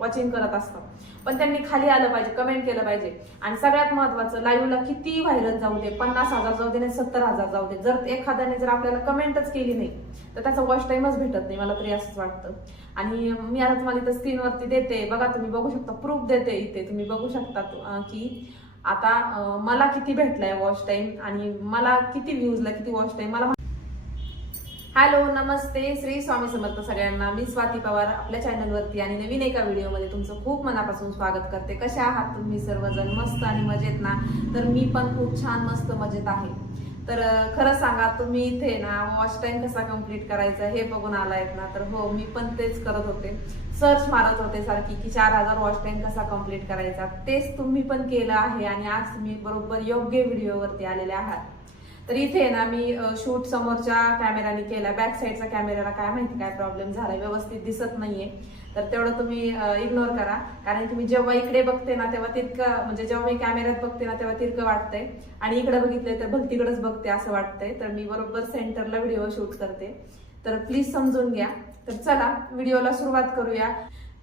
Watching करत असतं, पण त्यांनी खाली आलं पाहिजे, कमेंट केलं पाहिजे. आणि सगळ्यात महत्वाचं, लाईव्हला किती व्हायरल जाऊ दे, 50,000 जाऊ दे, 70,000 जाऊ दे, जर एखाद्याने जर आपल्याला कमेंटच केली नाही तर त्याचा वॉच टाइमच भेटत नाही. मला तरी असंच वाटतं. आणि मी आता तुम्हाला इथं स्क्रीनवरती देते बघा, तुम्ही बघू शकता, प्रूफ देते इथे, तुम्ही बघू शकता की आता मला किती भेटलाय वॉच टाइम आणि मला किती व्ह्यूजला किती वॉच टाइम मला. हॅलो, नमस्ते, श्री स्वामी समर्थ सगळ्यांना. मी स्वाती पवार आपल्या चॅनलवरती आणि नवीन एका व्हिडिओमध्ये तुमचं खूप मनापासून स्वागत करते. कशा आहात तुम्ही सर्वजण? मस्त आणि मजेत ना? तर मी पण खूप छान मस्त मजेत आहे. तर खरं सांगा, तुम्ही इथे ना वॉच टाइम कसा कम्प्लीट करायचा हे बघून आलायत ना? तर हो, मी पण तेच करत होते, सर्च मारत होते सारखी की 4,000 वॉच टाइम कसा कम्प्लीट करायचा. तेच तुम्ही पण केलं आहे आणि आज तुम्ही बरोबर योग्य व्हिडिओवरती आलेले आहात. तर इथे ना मी शूट समोरच्या कॅमेराने केला, बॅक साईडचा कॅमेराला काय माहिती काय प्रॉब्लेम झालाय, व्यवस्थित दिसत नाहीये. तर तेवढं तुम्ही इग्नोर करा, कारण की मी जेव्हा इकडे बघते ना तेव्हा तितकं, म्हणजे जेव्हा मी कॅमेऱ्यात बघते ना तेव्हा तितकं वाटतंय आणि इकडे बघितलंय तर भलतीकडेच बघते असं वाटतंय. तर मी बरोबर सेंटरला व्हिडिओ शूट करते, तर प्लीज समजून घ्या. तर चला व्हिडिओला सुरुवात करूया.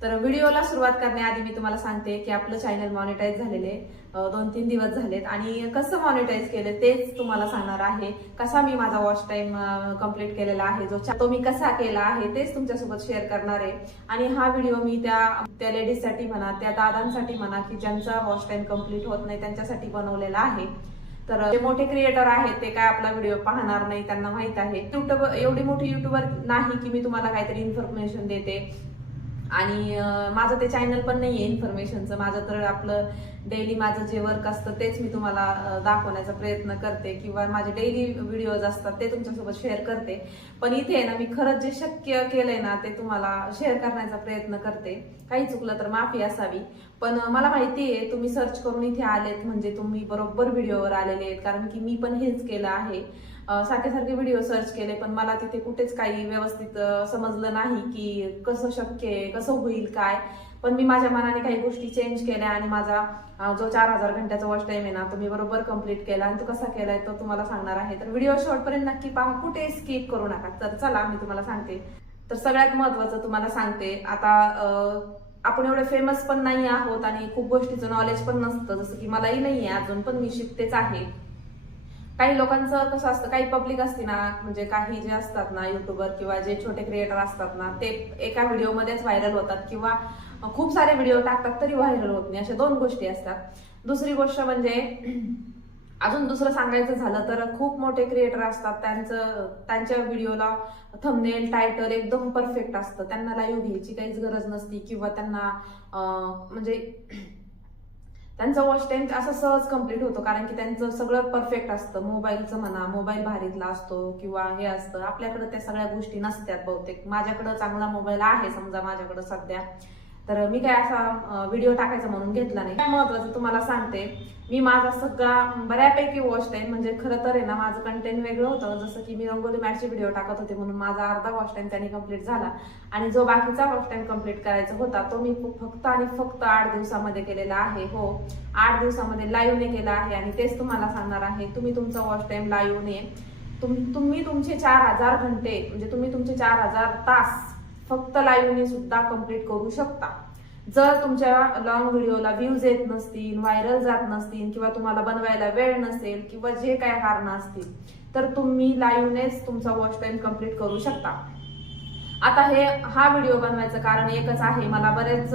तर व्हिडिओला सुरुवात करण्याआधी मी तुम्हाला सांगते की आपलं चॅनल मॉनिटाईज झालेले 2-3 दिवस झालेत आणि कसं मॉनिटाईज केले तेच तुम्हाला सांगणार आहे. कसा मी माझा वॉच टाइम कम्प्लीट केलेला आहे, तो मी कसा केला आहे तेच तुमच्यासोबत शेअर करणार आहे. आणि हा व्हिडिओ मी त्या लेडीजसाठी म्हणा, त्या दादांसाठी म्हणा की ज्यांचा वॉच टाइम कम्प्लीट होत नाही त्यांच्यासाठी बनवलेला आहे. तर जे मोठे क्रिएटर आहेत ते काय आपला व्हिडिओ पाहणार नाही, त्यांना माहित आहे. एवढी मोठी युट्यूबर नाही की मी तुम्हाला काहीतरी इन्फॉर्मेशन देते. आणि माझं ते चॅनल पण नाहीये इन्फॉर्मेशनचं, माझं तर आपलं डेली माझं जे वर्क असतं तेच मी तुम्हाला दाखवण्याचा प्रयत्न करते, किंवा माझे डेली व्हिडिओज असतात ते तुमच्यासोबत शेअर करते. पण इथे ना मी खरंच जे शक्य केलंय ना ते तुम्हाला शेअर करण्याचा प्रयत्न करते. काही चुकलं तर माफी असावी. पण मला माहिती आहे तुम्ही सर्च करून इथे आलेत म्हणजे तुम्ही बरोबर व्हिडिओवर आलेले आहेत, कारण की मी पण हेच केलं आहे. सारखे सारखे व्हिडिओ सर्च केले पण मला तिथे कुठेच काही व्यवस्थित समजलं नाही की कसं शक्य आहे, कसं होईल काय. पण मी माझ्या मनाने काही गोष्टी चेंज केल्या आणि माझा जो 4,000 घंट्याचा वॉच टाइम आहे ना तो मी बरोबर कम्प्लीट केला. आणि तो कसा केलाय तो तुम्हाला सांगणार आहे. तर व्हिडिओ शेवटपर्यंत नक्की पहा, कुठे स्किप करू नका. तर चला मी तुम्हाला सांगते. तर सगळ्यात महत्वाचं तुम्हाला सांगते, आता आपण एवढे फेमस पण नाही आहोत आणि खूप गोष्टीचं नॉलेज पण नसतं, जसं की मलाही नाहीये अजून, पण मी शिकतेच आहे. काही लोकांचं कसं असतं, काही पब्लिक असते ना, म्हणजे काही जे असतात ना युट्यूबर किंवा जे छोटे क्रिएटर असतात ना, ते एका व्हिडिओमध्येच व्हायरल होतात किंवा खूप सारे व्हिडिओ टाकतात तरी व्हायरल होत नाही, अशा 2 गोष्टी असतात. दुसरी गोष्ट म्हणजे अजून दुसरं सांगायचं झालं तर खूप मोठे क्रिएटर असतात, त्यांच्या व्हिडिओला थंबनेल टायटल एकदम परफेक्ट असतं, त्यांना लाईव्ह घ्यायची काहीच गरज नसती किंवा त्यांना म्हणजे त्यांचा वॉच टाइम असं सहज कम्प्लीट होतो, कारण की त्यांचं सगळं परफेक्ट असतं. मोबाईलचं म्हणा, मोबाईल भारीतला असतो किंवा हे असतं. आपल्याकडे त्या सगळ्या गोष्टी नसतात बहुतेक. माझ्याकडे चांगला मोबाईल आहे समजा माझ्याकडे सध्या, तर मी काय असा व्हिडिओ टाकायचा म्हणून घेतला नाही. महत्वाचं तुम्हाला सांगते, मी माझा सगळा बऱ्यापैकी वॉच टाइम, म्हणजे खरं तर आहे ना माझं कंटेंट वेगळं होतं, जसं की मी रंगोली मॅटचे व्हिडिओ टाकत होते म्हणून माझा अर्धा वॉच टाइम त्याने कम्प्लीट झाला आणि जो बाकीचा वॉच टाइम कम्प्लीट करायचा होता तो मी फक्त आणि फक्त 8 दिवसामध्ये केलेला आहे. हो, 8 दिवसामध्ये लाईव्हने केला आहे आणि तेच तुम्हाला सांगणार आहे. तुम्ही तुमचा वॉच टाइम लाईव्हने तुम्ही तुमचे 4,000 घंटे, म्हणजे तुम्ही तुमचे 4,000 तास फक्त लाईव्हने सुद्धा कम्प्लीट करू शकता. जर तुमच्या लॉंग व्हिडिओला व्ह्यूज येत नसतील, व्हायरल जात नसतील किंवा तुम्हाला बनवायला वेळ नसेल किंवा जे काय कारण असतील, तर तुम्ही लाईव्हनेच तुमचा वॉच टाइम कम्प्लीट करू शकता. आता हा व्हिडिओ बनवायचं कारण एकच आहे. मला बरेच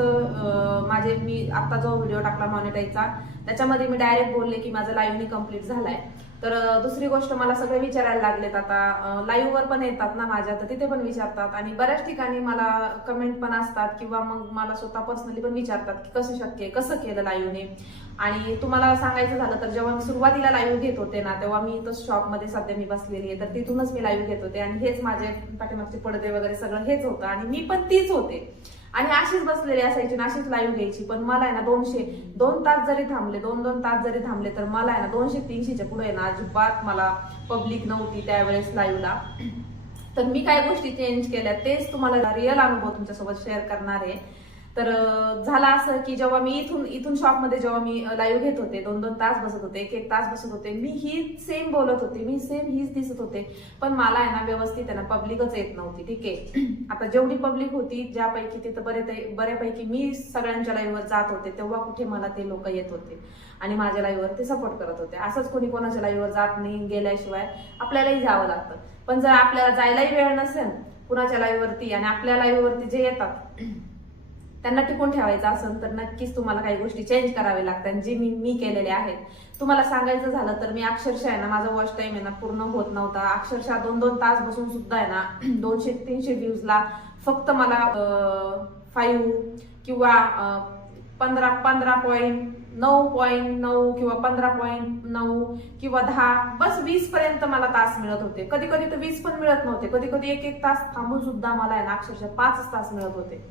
मी आता जो व्हिडिओ टाकला मॉनिटाईजचा त्याच्यामध्ये मी डायरेक्ट बोलले की माझा लाईव्हने कम्प्लीट झालाय. तर दुसरी गोष्ट मला सगळे विचारायला लागलेत, आता लाईव्हवर पण येतात ना माझ्या, तर तिथे पण विचारतात आणि बऱ्याच ठिकाणी मला कमेंट पण असतात किंवा मग मला स्वतः पर्सनली पण विचारतात की कसं शक्य आहे, कसं केलं लाईव्हने. आणि तुम्हाला सांगायचं झालं तर जेव्हा मी सुरुवातीला लाईव्ह घेत होते ना तेव्हा मी इथं शॉपमध्ये सध्या मी बसलेली आहे, तर तिथूनच मी लाईव्ह घेत होते आणि हेच माझे पाठीमागचे पडदे वगैरे सगळं हेच होतं आणि मी पण तीच होते आणि अशीच बसलेली असायची आणि अशीच लाईव्ह घ्यायची. पण मला आहे ना 2 तास जरी थांबले, 2 तास जरी थांबले तर मला आहे ना 200-300च्या पुढे आहे ना अजिबात मला पब्लिक नव्हती त्यावेळेस लाईव्हला. तर मी काय गोष्टी चेंज केल्या तेच तुम्हाला रिअल अनुभव तुमच्यासोबत शेअर करणार आहे. तर झालं असं की जेव्हा मी इथून शॉपमध्ये जेव्हा मी लाईव्ह घेत होते 2-2 तास बसत होते, 1-1 तास बसत होते, मी ही सेम बोलत होते, मी सेम हीच दिसत होते, पण मला आहे ना व्यवस्थित आहे ना पब्लिकच येत नव्हती. ठीक आहे, आता जेवढी पब्लिक होती ज्यापैकी तिथं बऱ्यापैकी मी सगळ्यांच्या लाईव्हवर जात होते तेव्हा कुठे मला ते लोक येत होते आणि माझ्या लाईव्हवर ते सपोर्ट करत होते. असंच कोणी कोणाच्या लाईव्हवर जात नाही, गेल्याशिवाय आपल्यालाही जावं लागतं. पण जर आपल्याला जायलाही वेळ नसेल कुणाच्या लाईव्हवरती आणि आपल्या लाईव्हवरती जे येतात त्यांना टिकून ठेवायचं असेल तर नक्कीच तुम्हाला काही गोष्टी चेंज करावे लागतात, जे मी केलेले आहेत. तुम्हाला सांगायचं झालं तर मी अक्षरशः आहे ना माझा वॉच टाइम आहे ना पूर्ण होत नव्हता. अक्षरशः 2-2 तास बसून सुद्धा आहे ना 200-300 व्ह्यूजला फक्त मला 5 किंवा 15.9 किंवा 15.9 किंवा 10 बस 20 पर्यंत मला तास मिळत होते. कधी कधी तर 20 पण मिळत नव्हते, कधी कधी 1-1 तास थांबून सुद्धा मला आहे ना अक्षरशः 5 तास मिळत होते.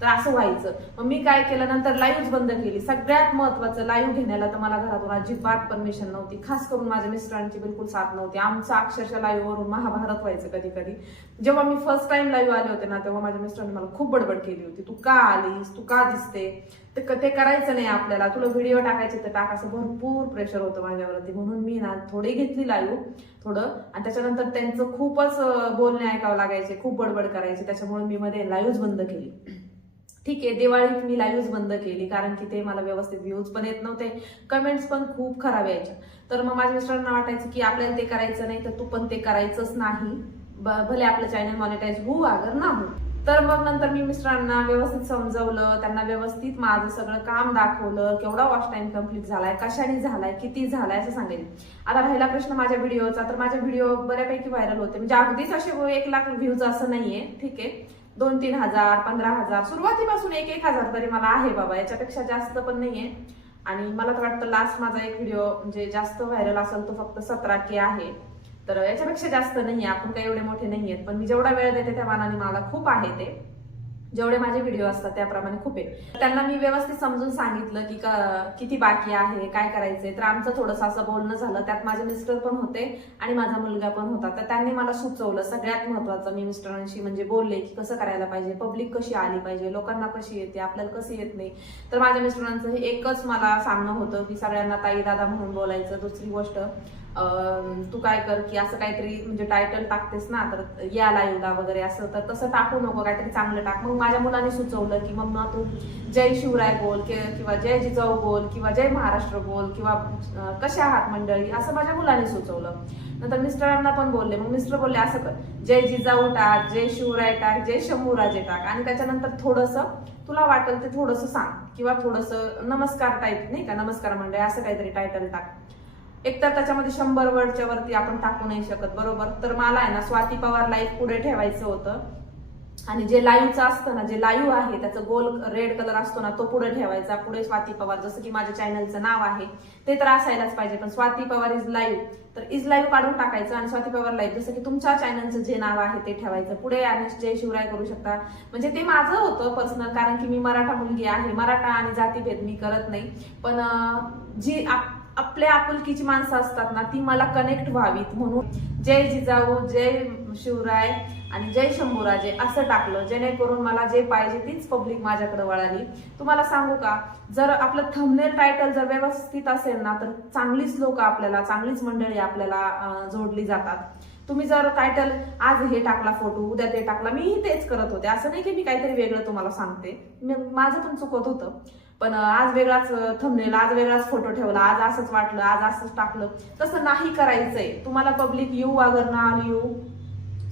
तर असं व्हायचं. मग मी काय केलं, नंतर लाईव्ह बंद केली. सगळ्यात महत्वाचं लाईव्ह घेण्याला तर मला घरातून अजिबात परमिशन नव्हती, खास करून माझ्या मिस्टरांची बिलकुल साथ नव्हती. आमचं अक्षरशः लाईव्ह वरून महाभारत व्हायचं कधी कधी. जेव्हा मी फर्स्ट टाइम लाईव्ह आले होते ना तेव्हा माझ्या मिस्टरांनी मला खूप बडबड केली होती, तू का आलीस, तू का दिसते, ते करायचं नाही आपल्याला, तुला व्हिडिओ टाकायचे तर टाक, असं भरपूर प्रेशर होतं माझ्यावरती. म्हणून मी ना थोडी घेतली लाईव्ह थोडं, आणि त्याच्यानंतर त्यांचं खूपच बोलणे ऐकावं लागायचे, खूप बडबड करायचे, त्याच्यामुळे मी मध्ये लाईव्ह बंद केली. ठीक आहे, दिवाळीत मी लाईव्ह बंद केली कारण की ते मला व्यवस्थित व्ह्यूज पण येत नव्हते, कमेंट्स पण खूप खराब यायच्या. तर मग माझ्या मिस्टरांना वाटायचं की आपल्याला ते करायचं नाही तर तू पण ते करायचंच नाही, भले आपलं चॅनल मॉनिटाईज होऊ अगर ना हो. तर मग नंतर मी मिस्टरांना व्यवस्थित समजवलं, त्यांना व्यवस्थित माझं सगळं काम दाखवलं, केवढा वॉच टाइम कम्प्लीट झालाय, कशाने झालाय, किती झालाय असं सांगेल. आता राहिला प्रश्न माझ्या व्हिडिओचा, तर माझे व्हिडिओ बऱ्यापैकी व्हायरल होते, म्हणजे अगदीच असे 1 लाख व्ह्यूज असं नाहीये. ठीक आहे, 2-3 हजार, 15,000, सुरुवातीपासून 1-1 हजार तरी मला आहे बाबा, याच्यापेक्षा जास्त पण नाहीये. आणि मला तर वाटतं लास्ट माझा एक व्हिडिओ म्हणजे जास्त व्हायरल असेल तो फक्त 17K आहे, तर याच्यापेक्षा जास्त नाहीये. आपण काही एवढे मोठे नाहीयेत, पण मी जेवढा वेळ देते त्या मानाने मला खूप आहे, ते जेवढे माझे व्हिडिओ असतात त्याप्रमाणे खूप आहे. त्यांना मी व्यवस्थित समजून सांगितलं की किती बाकी आहे, काय करायचंय. तर आमचं थोडंसं असं बोलणं झालं, त्यात माझे मिस्टर पण होते आणि माझा मुलगा पण होता. तर त्यांनी मला सुचवलं, सगळ्यात महत्वाचं मी मिस्टरांशी म्हणजे बोलले की कसं करायला पाहिजे, पब्लिक कशी आली पाहिजे, लोकांना कशी येते, आपल्याला कशी येत नाही. तर माझ्या मिस्टरांचं हे एकच मला सांगणं होतं की सगळ्यांना ताई दादा म्हणून बोलायचं. दुसरी गोष्ट, तू काय कर की असं काहीतरी म्हणजे टायटल टाकतेस ना तर या लाईव्हला वगैरे असं, तर तसं टाकू नको, काहीतरी चांगलं टाक. मग माझ्या मुलाने सुचवलं की मम्मा तू जय शिवराय बोल किंवा जय जिजाऊ बोल किंवा जय महाराष्ट्र बोल किंवा कशा आहात मंडळी, असं माझ्या मुलाने सुचवलं. नंतर मिस्टरांना पण बोलले, मग मिस्टर बोलले असं कर, जय जिजाऊ टाक, जय शिवराय टाक, जय शंभूराजे टाक, आणि त्याच्यानंतर थोडंसं तुला वाटेल ते थोडंसं सांग किंवा थोडंसं नमस्कार टाईप नाही का, नमस्कार मंडळी असं काहीतरी टायटल टाक. एकतर त्याच्यामध्ये 100 वर्डच्या वरती आपण टाकू नाही शकत, बरोबर. तर मला आहे ना स्वाती पवार लाईव्ह पुढे ठेवायचं होतं, आणि जे लाईव्हचं असतं ना, जे लाईव्ह आहे त्याचं गोल रेड कलर असतो ना तो पुढे ठेवायचा, पुढे स्वाती पवार, जसं की माझ्या चॅनलचं नाव आहे ते तर असायलाच पाहिजे. पण स्वाती पवार इज लाईव्ह, तर इज लाईव्ह काढून टाकायचं आणि स्वाती पवार लाईव्ह जसं की तुमच्या चॅनलचं जे नाव आहे ते ठेवायचं पुढे, आणि जय शिवराय करू शकता. म्हणजे ते माझं होतं पर्सनल, कारण की मी मराठा मुलगी आहे, मराठा आणि जातीभेद मी करत नाही. पण जी आपल्या आपुलकीची माणसं असतात ना ती मला कनेक्ट व्हावीत म्हणून जय जिजाऊ, जय शिवराय आणि जय शंभूराजे असं टाकलं, जेणेकरून मला जे पाहिजे तीच पब्लिक माझ्याकडे वळाली. तुम्हाला सांगू का, जर आपलं थंबनेल टायटल जर व्यवस्थित असेल ना तर चांगलीच लोक आपल्याला, चांगलीच मंडळी आपल्याला जोडली जातात. तुम्ही जर टायटल आज हे टाकला फोटो, उद्या ते टाकला, मीही तेच करत होते, असं नाही की मी काहीतरी वेगळं तुम्हाला सांगते, माझं पण चुकत होतं. पण आज वेगळाच थंबनेल, आज वेगळाच फोटो ठेवला, आज असंच वाटलं, आज असंच टाकलं, तसं नाही करायचंय. तुम्हाला पब्लिक येऊ अगर ना येऊ,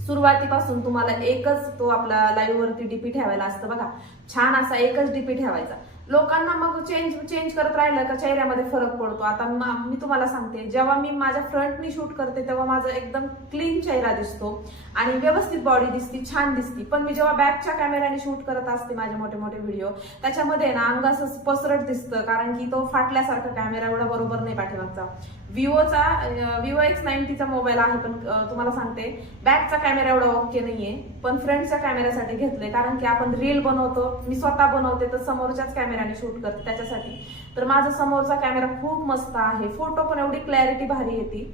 सुरुवातीपासून तुम्हाला एकच तो आपला लाईव्ह वरती डीपी ठेवायला असतं बघा, छान असा एकच डीपी ठेवायचा. लोकांना मग चेंज करत राहिलं का चेहऱ्यामध्ये फरक पडतो. आता मी तुम्हाला सांगते, जेव्हा मी माझ्या फ्रंटनी शूट करते तेव्हा माझा एकदम क्लीन चेहरा दिसतो आणि व्यवस्थित बॉडी दिसती, छान दिसती. पण मी जेव्हा बॅकच्या कॅमेऱ्याने शूट करत असते माझे मोठे मोठे व्हिडिओ, त्याच्यामध्ये ना अंग असं पसरट दिसतं, कारण की तो फाटल्यासारखा कॅमेरा एवढा बरोबर नाही पाठीमागचा. विवो X90चा मोबाईल आहे, पण तुम्हाला सांगते बॅकचा कॅमेरा एवढा ओके नाहीये, पण फ्रंटच्या कॅमेऱ्यासाठी घेतलंय, कारण की आपण रील बनवतो, मी स्वतः बनवते तर समोरच्याच कॅमेऱ्याने शूट करते त्याच्यासाठी. तर माझा समोरचा कॅमेरा खूप मस्त आहे, फोटो पण एवढी क्लॅरिटी भारी येते.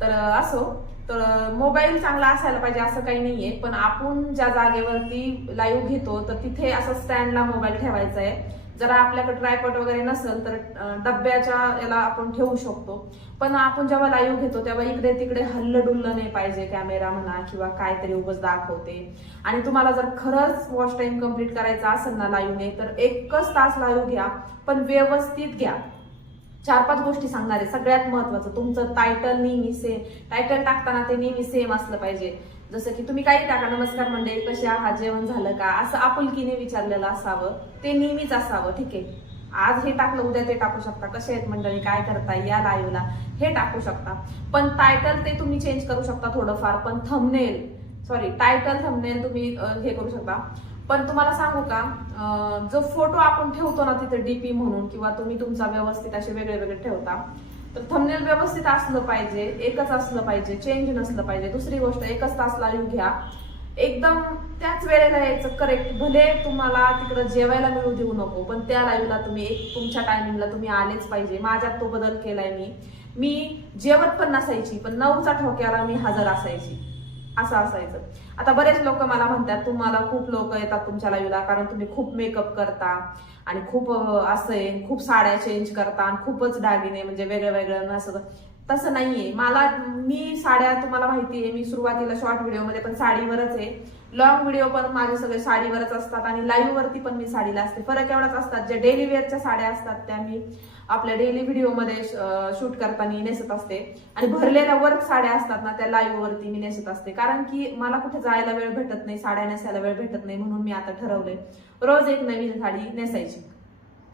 तर असो, तर मोबाईल चांगला असायला पाहिजे असं काही नाहीये, पण आपण ज्या जागेवरती लाईव्ह घेतो तर तिथे असं स्टँडला मोबाईल ठेवायचा आहे. जर आपल्याकडे ट्रायपॉड वगैरे नसेल तर डब्याच्या याला आपण ठेवू शकतो. पण आपण जेव्हा लाईव्ह घेतो तेव्हा इकडे तिकडे हल्लडुल्ल नाही पाहिजे, कॅमेरा म्हणा किंवा काहीतरी उगाच दाखवते. आणि तुम्हाला जर खरंच वॉच टाइम कम्प्लीट करायचा असेल ना लाईव्हने, तर 1 तास लाईव्ह घ्या, पण व्यवस्थित घ्या. 4-5 गोष्टी सांगणार आहे. सगळ्यात महत्वाचं, तुमचं टायटल नेहमी सेम, टायटल टाकताना ते नेहमी सेम असलं पाहिजे. जसं की तुम्ही काही टाका, नमस्कार मंडळी कसे आहात, जेवण झालं का, असं आपुलकीने विचारलेलं असावं, ते नेहमीच असावं. ठीक आहे, आज हे टाकलं उद्या ते टाकू शकता, कसे आहेत मंडळी, काय करताय या लाईव्हला, हे टाकू शकता. पण टायटल ते तुम्ही चेंज करू शकता थोडंफार, पण टायटल थंबनेल तुम्ही हे करू शकता. पण तुम्हाला सांगू का, जो फोटो आपण ठेवतो ना तिथे डीपी म्हणून, किंवा तुम्ही तुमचा व्यवस्थित असे वेगळे वेगळे ठेवता, तर थंबनेल व्यवस्थित असलं पाहिजे, एकच असलं पाहिजे, चेंज नसलं पाहिजे. दुसरी गोष्ट, 1 तास लाईव्ह घ्या, एकदम त्याच वेळेला यायचं, करेक्ट. भले तुम्हाला तिकडं जेवायला मिळू देऊ नको, पण त्या लाईव्हला तुम्ही तुमच्या टायमिंगला तुम्ही आलेच पाहिजे. माझ्यात तो बदल केलाय मी जेवत पण नसायची, पण 9च्या ठोक्याला मी हजर असायची, असं असायचं. आता बरेच लोक मला म्हणतात, तुम्हाला खूप लोक येतात तुमच्या लाईव्हला कारण तुम्ही खूप मेकअप करता आणि खूप असं आहे, खूप साड्या चेंज करता आणि खूपच दागिने, म्हणजे वेगळं वेगळं असं. तसं नाहीये. मी साड्या, तुम्हाला माहितीये, मी सुरुवातीला शॉर्ट व्हिडिओमध्ये पण साडीवरच आहे, लॉंग व्हिडिओ पण माझे सगळे साडीवरच असतात, आणि लाईव्ह वरती पण मी साडीला असते. फरक एवढाच असतात, ज्या डेली वेअरच्या साड्या असतात त्या मी आपल्या डेली व्हिडिओमध्ये शूट करताना नेसत असते, आणि भरलेल्या वर्क साड्या असतात ना त्या लाईव्ह वरती मी नेसत असते. कारण की मला कुठे जायला वेळ भेटत नाही, साड्या नेसायला वेळ भेटत नाही, म्हणून मी आता ठरवलंय रोज एक नवीन साडी नेसायची.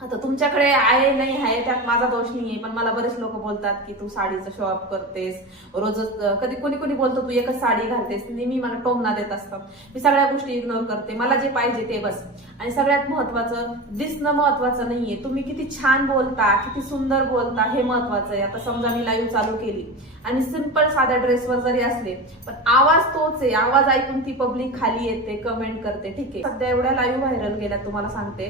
आता तुमच्याकडे आहे नाही आहे त्यात माझा दोष नाहीये, पण मला बरेच लोक बोलतात की तू साडीचं शॉप करतेस रोजच, कधी कोणी बोलतो तू एकच साडी घालतेस, नेहमी मला टोमना देत असतात. मी सगळ्या गोष्टी इग्नोर करते, मला जे पाहिजे ते बस. आणि सगळ्यात महत्वाचं, दिसणं महत्वाचं नाहीये, तुम्ही किती छान बोलता, किती सुंदर बोलता हे महत्वाचं आहे. आता समजा मी लाईव्ह चालू केली आणि सिंपल साध्या ड्रेसवर जरी असले, पण आवाज तोच आहे, आवाज ऐकून ती पब्लिक खाली येते, कमेंट करते. ठीक आहे, सध्या एवढ्या लाईव्ह व्हायरल गेल्या तुम्हाला सांगते,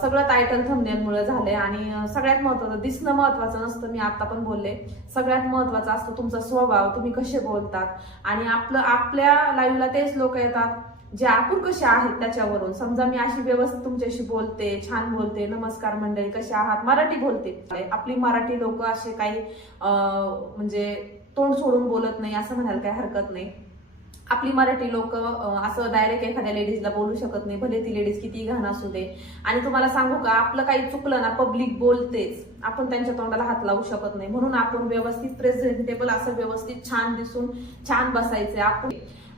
सगळं टायटल थंबनेल मुळे झालंय. आणि सगळ्यात महत्वाचं, दिसणं महत्वाचं नसतं, मी आता पण बोलले. सगळ्यात महत्वाचं असतं तुमचा स्वभाव, तुम्ही कसे बोलतात. आणि आपल्या लाईव्हला तेच लोक येतात जे आपण कसे आहेत त्याच्यावरून. समजा मी अशी व्यवस्थित तुमच्याशी बोलते, छान बोलते, नमस्कार मंडळी कसे आहात, मराठी बोलते. आपली मराठी लोक असे काही म्हणजे तोंड सोडून बोलत नाही असं म्हणायला काही हरकत नाही. आपली मराठी लोक असं डायरेक्ट एखाद्या लेडीजला बोलू शकत नाही, भले ती लेडीज किती घाण असू दे. आणि तुम्हाला सांगू का, आपलं काही चुकलं ना पब्लिक बोलतेच, आपण त्यांच्या तोंडाला हात लावू शकत नाही. म्हणून आपण व्यवस्थित प्रेझेंटेबल असं व्यवस्थित छान दिसून छान बसायचे आपण.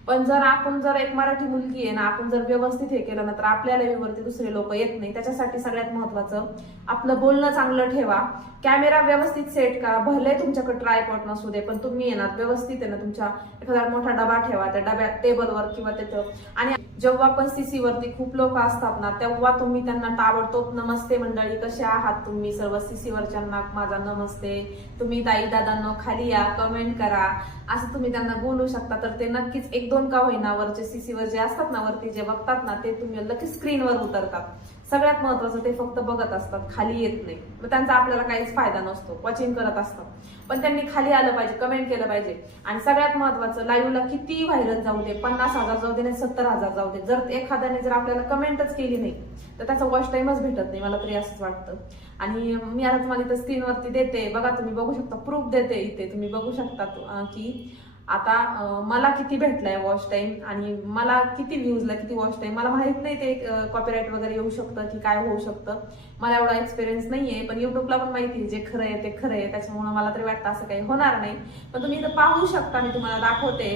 पण जर एक मराठी मुलगी आहे ना, आपण जर व्यवस्थित हे केलं ना, तर आपल्या लाईव्हवरती दुसरे लोक येत नाही. त्याच्यासाठी सगळ्यात महत्वाचं आपलं बोलणं चांगलं ठेवा, कॅमेरा व्यवस्थित सेट करा. भले तुमच्याकडे ट्रायपॉड नसू दे, पण तुम्ही येणार व्यवस्थित आहे ना, तुमच्या एखादा मोठा डबा ठेवा, त्या डब्यात टेबलवर किंवा तिथं. आणि जेव्हा पण सीसी वरती खूप लोक असतात ना, तेव्हा तुम्ही त्यांना ताबडतोब नमस्ते मंडळी कसे आहात तुम्ही सर्व, सीसी वरच्यांना माझा नमस्ते, तुम्ही ताई दादांनो खाली या, कमेंट करा, असं तुम्ही त्यांना बोलू शकता. तर ते नक्कीच 1-2 का होईना वरचे सीसीवर जे असतात ना, वरती जे बघतात ना, ते तुम्ही लगेच स्क्रीनवर उतरतात. सगळ्यात महत्वाचं ते फक्त बघत असतात, खाली येत नाही. मग त्यांचा आपल्याला काहीच फायदा नसतो, वॉचिंग करत असतात. पण त्यांनी खाली आलं पाहिजे, कमेंट केलं पाहिजे. आणि सगळ्यात महत्वाचं, लाईव्हला किती व्हायरल जाऊ दे, 50,000 जाऊ दे, 70,000 जाऊ दे, जर एखाद्याने जर आपल्याला कमेंटच केली नाही तर त्याचा वॉच टाइमच भेटत नाही, मला तरी असंच वाटतं. आणि मी आता तुम्हाला इथं स्क्रीनवरती देते बघा, तुम्ही बघू शकता, प्रूफ देते इथे, तुम्ही बघू शकता की आता मला किती भेटलाय वॉच टाइम आणि मला किती व्ह्यूजला किती वॉच टाइम. मला माहित नाही ते कॉपीराईट वगैरे येऊ शकतं की काय होऊ शकतं, मला एवढा एक्सपिरियन्स नाहीये. पण युट्यूबला पण माहिती आहे जे खरं आहे ते खरं आहे, त्याच्यामुळे मला तरी वाटतं असं काही होणार नाही. पण तुम्ही इथं पाहू शकता, मी तुम्हाला दाखवते,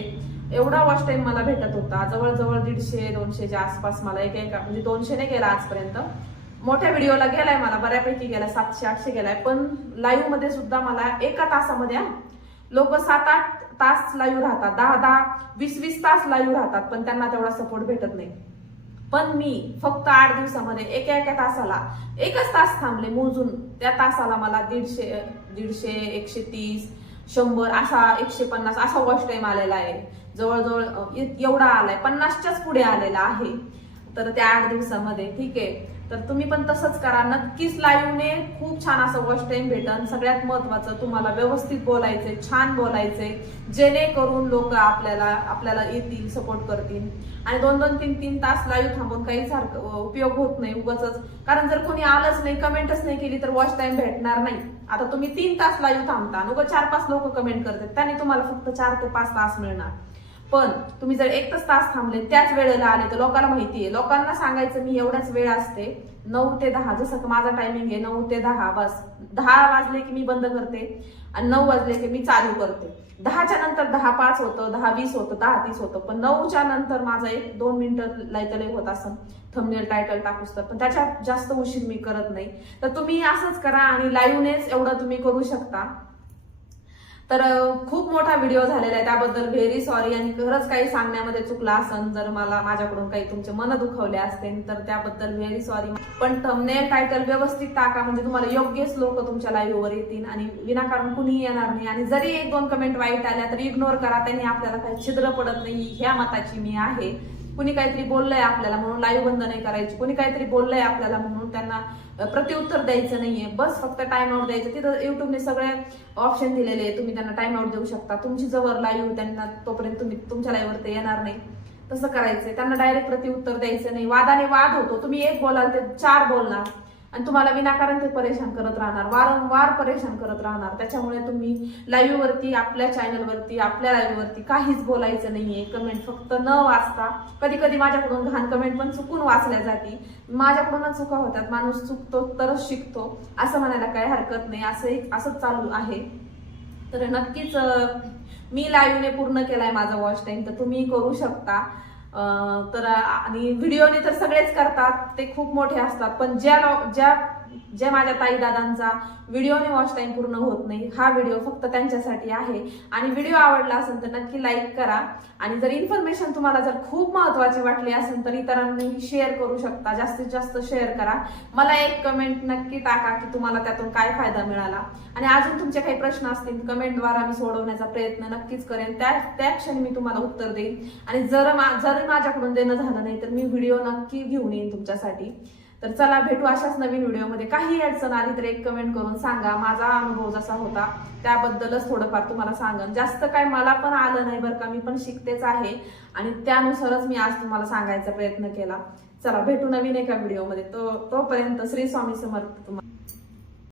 एवढा वॉच टाइम मला भेटत होता, जवळजवळ 150-200च्या आसपास. मला म्हणजे 200 नाही गेला आजपर्यंत, मोठ्या व्हिडिओला गेलाय मला बऱ्यापैकी गेलाय, 700-800 गेलाय. पण लाईव्ह मध्ये सुद्धा मला 1 तासामध्ये लोक 7-8 तास लाईव्ह राहतात, 10-20 तास लाईव्ह राहतात, पण त्यांना तेवढा सपोर्ट भेटत नाही. पण मी फक्त 8 दिवसामध्ये एका तासाला 1च तास थांबले मोजून, त्या तासाला मला 150, 130, 100 असा 150 असा वॉच टाइम आलेला आहे. जवळजवळ एवढा आलाय, 50च्याच पुढे आलेला आहे. तर त्या 8 दिवसामध्ये ठीक आहे. तर तुम्ही पण तसंच करा. नक्कीच लाईव्हने खूप छान असं वॉच टाइम भेटन. सगळ्यात महत्वाचं तुम्हाला व्यवस्थित बोलायचंय, छान बोलायचंय, जेणेकरून लोक आपल्याला येतील, सपोर्ट करतील. आणि 2-2, 3-3 तास लाईव्ह थांबून काही सारखं उपयोग होत नाही उगाचच. कारण जर कोणी आलंच नाही, कमेंटच नाही केली तर वॉच टाइम भेटणार नाही. आता तुम्ही 3 तास लाईव्ह थांबता आणि 4-5 लोक कमेंट करतात, त्याने तुम्हाला फक्त 4 ते 5 तास मिळणार. पण तुम्ही जर 1 तास थांबले, त्याच वेळेला आले, तर लोकांना माहितीये, लोकांना सांगायचं मी एवढाच वेळ असते 9 ते 10, जसं की माझा टायमिंग आहे 9 ते 10. बस 10 वाजले की मी बंद करते आणि 9 वाजले की मी चालू करते. 10च्या नंतर 10:05 होतं, 10:20 होतं, 10:30 होतं, पण 9च्या नंतर माझं 1-2 मिनिटं लय होत असं थंबनेल टायटल टाकूस तर, पण त्याच्यात जास्त उशीर मी करत नाही. तर तुम्ही असंच करा आणि लाईव्हनेच एवढं तुम्ही करू शकता. तर खूप मोठा व्हिडिओ झालेला आहे, त्याबद्दल व्हेरी सॉरी. आणि खरंच काही सांगण्यामध्ये चुकला असेल, जर मला माझ्याकडून काही तुमचे मन दुखवले असतील तर त्याबद्दल व्हेरी सॉरी. पण थंबनेल टायटल व्यवस्थित टाका, म्हणजे तुम्हाला योग्यच लोक तुमच्या लाईव्ह वर येतील आणि विनाकारण कुणीही येणार नाही. आणि जरी 1-2 कमेंट वाईट आल्या तर इग्नोर करा, त्यांनी आपल्याला काही छिद्र पडत नाही, ह्या मताची मी आहे. कुणी काहीतरी बोललंय आपल्याला म्हणून लाईव्ह बंद नाही करायची, कुणी काहीतरी बोललंय आपल्याला म्हणून त्यांना प्रत्युत्तर द्यायचं नाहीये. बस फक्त टाइम आउट द्यायचं. तिथं युट्यूबने सगळे ऑप्शन दिलेले आहे, तुम्ही त्यांना टाइम आउट देऊ शकता. तुमची जवळ लाईव्ह त्यांना तोपर्यंत तुम्ही तुमच्या लाईव्हवर ते येणार नाही, तसं करायचंय. त्यांना डायरेक्ट प्रत्युत्तर द्यायचं नाही. वादाने वाद होतो, तुम्ही 1 बोलाल ते 4 बोलणार आणि तुम्हाला विनाकारण ते परेशान करत राहणार, वारंवार परेशान करत राहणार. त्याच्यामुळे तुम्ही लाईव्ह वरती, आपल्या चॅनलवरती, आपल्या लाईव्ह वरती काहीच बोलायचं नाहीये. कमेंट फक्त न वाचता, कधी कधी माझ्याकडून घाण कमेंट पण चुकून वाचल्या जाते, माझ्याकडूनच चुका होतात. माणूस चुकतो तरच शिकतो, असं म्हणायला काही हरकत नाही. असंच चालू आहे. तर नक्कीच मी लाईव्हने पूर्ण केलाय माझा वॉच टाइम, तर तुम्ही करू शकता. तर आणि व्हिडिओने तर सगळेच करतात, ते खूप मोठे असतात, पण ज्या माझ्या ताई दादांचा व्हिडिओने वॉच टाइम पूर्ण होत नाही, हा व्हिडिओ फक्त त्यांच्यासाठी आहे. आणि व्हिडिओ आवडला असेल तर नक्की लाईक करा. आणि जर इन्फॉर्मेशन तुम्हाला जर खूप महत्वाची वाटली असेल तर इतरांनी शेअर करू शकता, जास्तीत जास्त शेअर करा. मला एक कमेंट नक्की टाका की तुम्हाला त्यातून काय फायदा मिळाला. आणि अजून तुमचे काही प्रश्न असतील कमेंटद्वारा मी सोडवण्याचा प्रयत्न नक्कीच करेन, त्या क्षणी मी तुम्हाला उत्तर देईन. आणि जर माझ्याकडून देणं झालं नाही तर मी व्हिडिओ नक्की घेऊन येईन तुमच्यासाठी. तर चला भेटू अशाच नवीन व्हिडिओमध्ये. काही अडचण आली तर एक कमेंट करून सांगा. माझा अनुभव जसा होता त्याबद्दलच थोडंफार तुम्हाला सांगन, जास्त काय मला पण आलं नाही बरं का, मी पण शिकतेच आहे आणि त्यानुसारच मी आज तुम्हाला सांगायचा प्रयत्न केला. चला भेटू नवीन एका व्हिडिओमध्ये. तोपर्यंत श्री स्वामी समर्थ. तुम्हाला